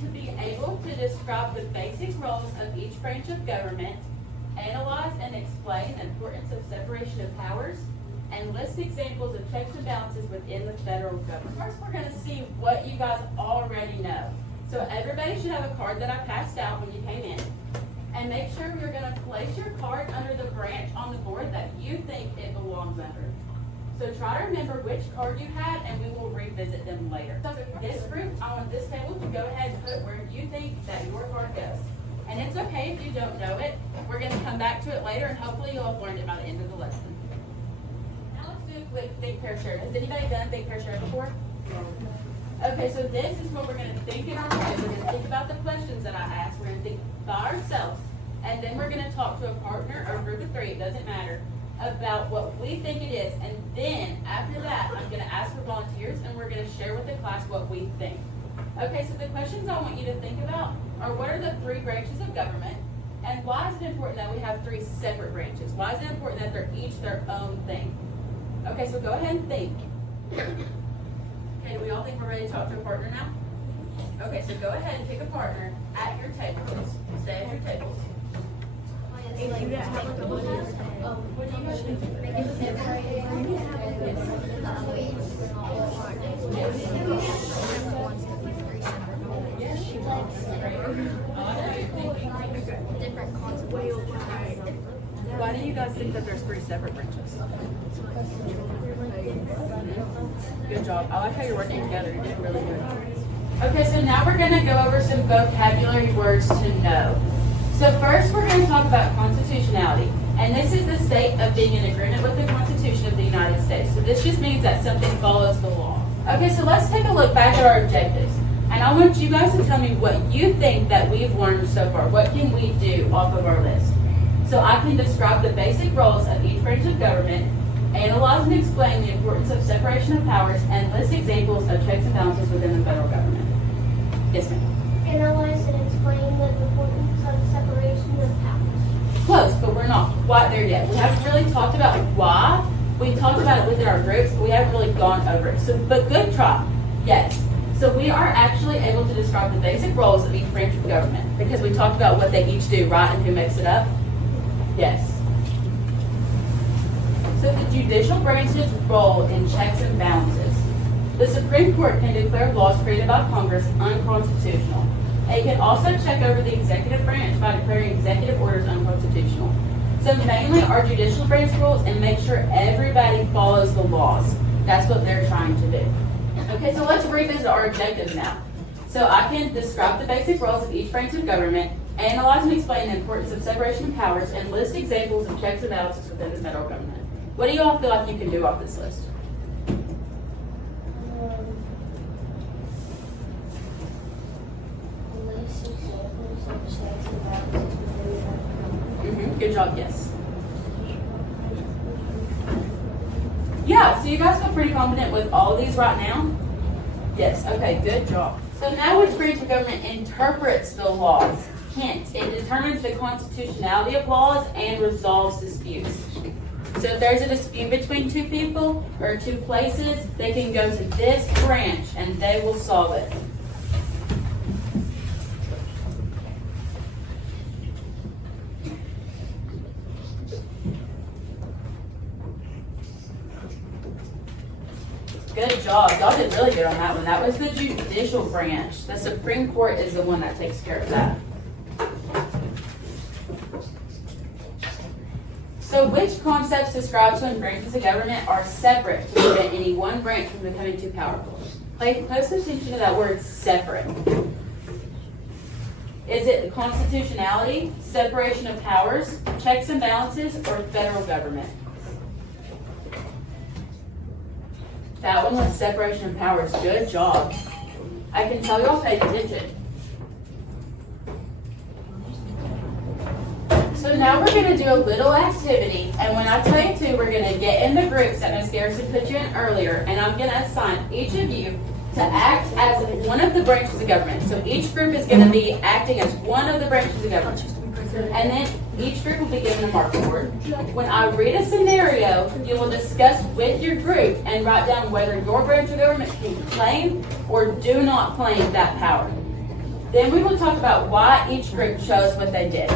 to be able to describe the basic roles of each branch of government, analyze and explain the importance of separation of powers, and list examples of checks and balances within the federal government. First, we're going to see what you guys already know. So everybody should have a card that I passed out when you came in. And make sure you're going to place your card under the branch on the board that you think it belongs under. So try to remember which card you had, and we will revisit them later. So this group, I want this table to go ahead and put where you think that your card goes. And it's okay if you don't know it. We're going to come back to it later, and hopefully you'll have learned it by the end of the lesson. Now let's do a quick think, pair, share. Has anybody done think, pair, share before? Okay, so this is what we're going to think in our head. We're going to think about the questions that I asked. We're going to think by ourselves. And then we're going to talk to a partner or a group of three, it doesn't matter, about what we think it is. And then after that, I'm going to ask for volunteers, and we're going to share with the class what we think. Okay, so the questions I want you to think about are, what are the three branches of government? And why is it important that we have three separate branches? Why is it important that they're each their own thing? Okay, so go ahead and think. Okay, do we all think we're ready to talk to a partner now? Okay, so go ahead and pick a partner at your tables. Stay at your tables. What do you guys different consequences. Why do you guys think that there's three separate branches? Good job. I like how you're working together. You're doing really good. Okay, so now we're going to go over some vocabulary words to know. So first we're going to talk about constitutionality. And this is the state of being in agreement with the Constitution of the United States. So this just means that something follows the law. Okay, so let's take a look back at our objectives. And I want you guys to tell me what you think that we've learned so far. What can we do off of our list? So I can describe the basic roles of each branch of government, analyze and explain the importance of separation of powers, and list examples of checks and balances within the federal government. Yes, ma'am. Analyze and explain the importance of separation of powers. Close, but we're not quite there yet. We haven't really talked about why. We talked about it within our groups, but we haven't really gone over it. So, but good try. Yes. So we are actually able to describe the basic roles of each branch of government because we talked about what they each do, right, and who makes it up. Yes. So the judicial branch's role in checks and balances. The Supreme Court can declare laws created by Congress unconstitutional. It can also check over the executive branch by declaring executive orders unconstitutional. So mainly our judicial branch rules and make sure everybody follows the laws. That's what they're trying to do. Okay, so let's revisit our objectives now. So I can describe the basic roles of each branch of government, analyze and explain the importance of separation of powers, and list examples of checks and balances within the federal government. What do you all feel like you can do off this list? List examples of checks and balances within the federal government. Good job, yes. Yeah, so you guys feel pretty confident with all of these right now? Yes, okay, good job. So now which branch of government interprets the laws? Hint, it determines the constitutionality of laws and resolves disputes. So if there's a dispute between two people or two places, they can go to this branch and they will solve it. Good job. Y'all did really good on that one. That was the judicial branch. The Supreme Court is the one that takes care of that. So which concepts described when branches of government are separate to prevent any one branch from becoming too powerful? Pay close attention to that word separate. Is it constitutionality, separation of powers, checks and balances, or federal government? That one was separation of powers. Good job. I can tell y'all paid attention. So now we're going to do a little activity, and when I tell you to, we're going to get in the groups that Ms. Garrison put you in earlier, and I'm going to assign each of you to act as one of the branches of government. So each group is going to be acting as one of the branches of government. And then each group will be given a marker board. When I read a scenario, you will discuss with your group and write down whether your branch of government can claim or do not claim that power. Then we will talk about why each group chose what they did.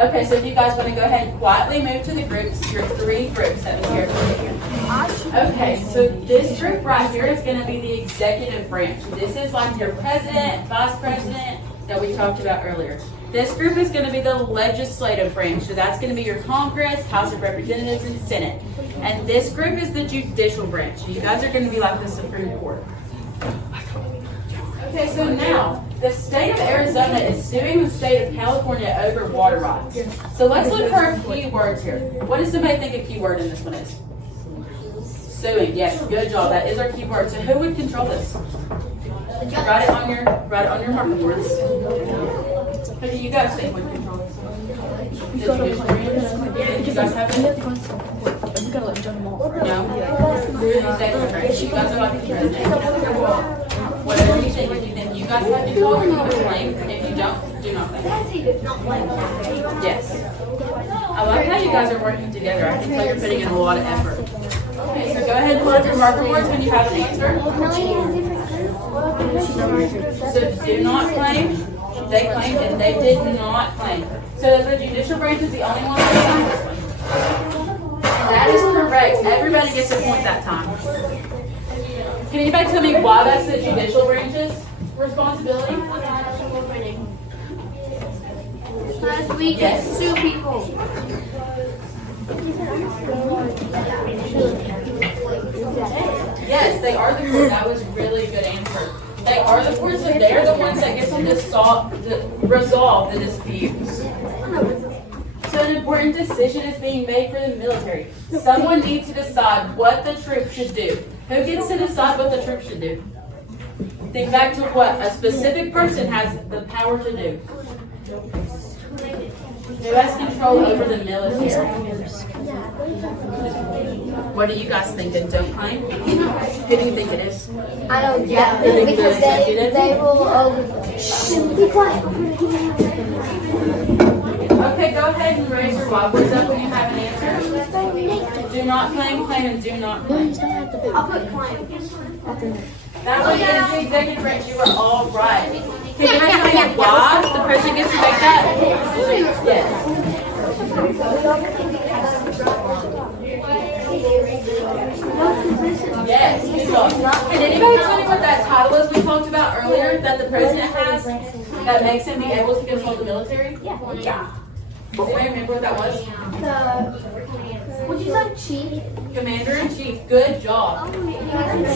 Okay, so if you guys want to go ahead and quietly move to the groups, your 3 groups that we shared with you. Okay, so this group right here is going to be the executive branch. This is like your president, vice president that we talked about earlier. This group is going to be the legislative branch. So that's going to be your Congress, House of Representatives, and Senate. And this group is the judicial branch. You guys are going to be like the Supreme Court. Okay, so now, the state of Arizona is suing the state of California over water rights. So let's look for a few words here. What does somebody think a key word in this one is? Suing, yes, good job. That is our key word. So who would control this? Write it on your marker boards. Who do you guys think would control this? The judicial branch? You guys have it? No? Through the executive branch. You guys are like the president. Whatever you think, if you think you guys have control, you can claim. If you don't, do not claim. Yes. I like how you guys are working together. I can tell you're putting in a lot of effort. Okay, so go ahead and put up your marker boards when you have an answer. So do not claim. They claimed and they did not claim. So the judicial branch is the only one that claimed this one. That is correct. Everybody gets a point that time. Can anybody tell me why that's the judicial branch's responsibility? Last week, Yes. sue people. Yes, they are the court. That was really a good answer. They are the courts, so they're the ones that get to resolve the disputes. So an important decision is being made for the military. Someone needs to decide what the troops should do. Who gets to decide what the troops should do? Think back to what a specific person has the power to do. Who has control over the military? What do you guys think? And don't claim? Who do you think it is? I don't get You it think because the executive? they will shh, be quiet. Okay, go ahead and raise your whiteboards up when you have an answer. Do not claim, claim, and do not claim. I'll put claim. That way, as the executive branch, you were all right. Can you tell me why the president gets to make that? Yes. Yes. Good job. Can anybody tell me what that title is we talked about earlier that the president has that makes him be able to control the military? Yeah. Does anybody remember what that was? What'd you say, chief? Commander-in-Chief, good job.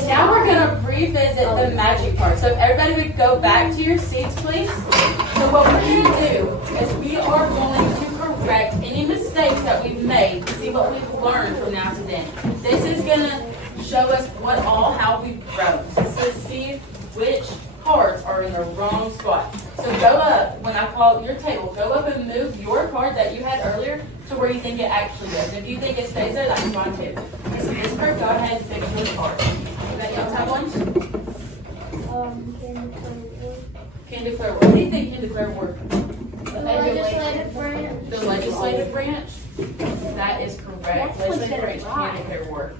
Now we're going to revisit the magic part. So if everybody would go back to your seats, please. So what we're going to do is we are going to correct any mistakes that we've made to see what we've learned from now to then. This is going to show us how we wrote. So see which cards are in the wrong spot. So go up, when I call your table, go up and move your card that you had earlier to where you think it actually goes. If you think it stays there, that's fine too. So this part, go ahead and fix your card. Anybody else have one? Can declare what? What do you think can declare work? The legislative branch. The legislative branch? That is correct. Legislative branch can declare work.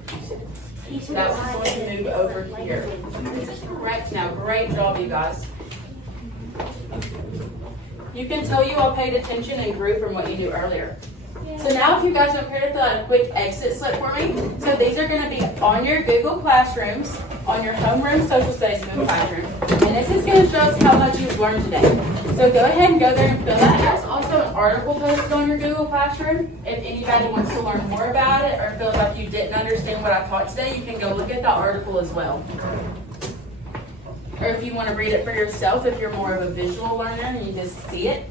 That one's going to move over here. This is correct now. Great job, you guys. You can tell you all paid attention and grew from what you knew earlier. So now if you guys don't care to fill out a quick exit slip for me. So these are going to be on your Google Classrooms, on your homeroom social studies Google Classroom. And this is going to show us how much you've learned today. So go ahead and go there and fill that. There's also an article posted on your Google Classroom. If anybody wants to learn more about it or feels like you didn't understand what I taught today, you can go look at the article as well. Or if you want to read it for yourself, if you're more of a visual learner and you just see it.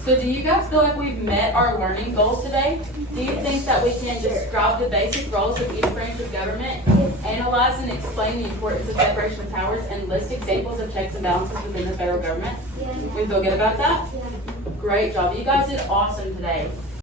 So do you guys feel like we've met our learning goals today? Do you think that we can describe the basic roles of each branch of government, analyze and explain the importance of separation of powers, and list examples of checks and balances within the federal government? We feel good about that? Great job. You guys did awesome today.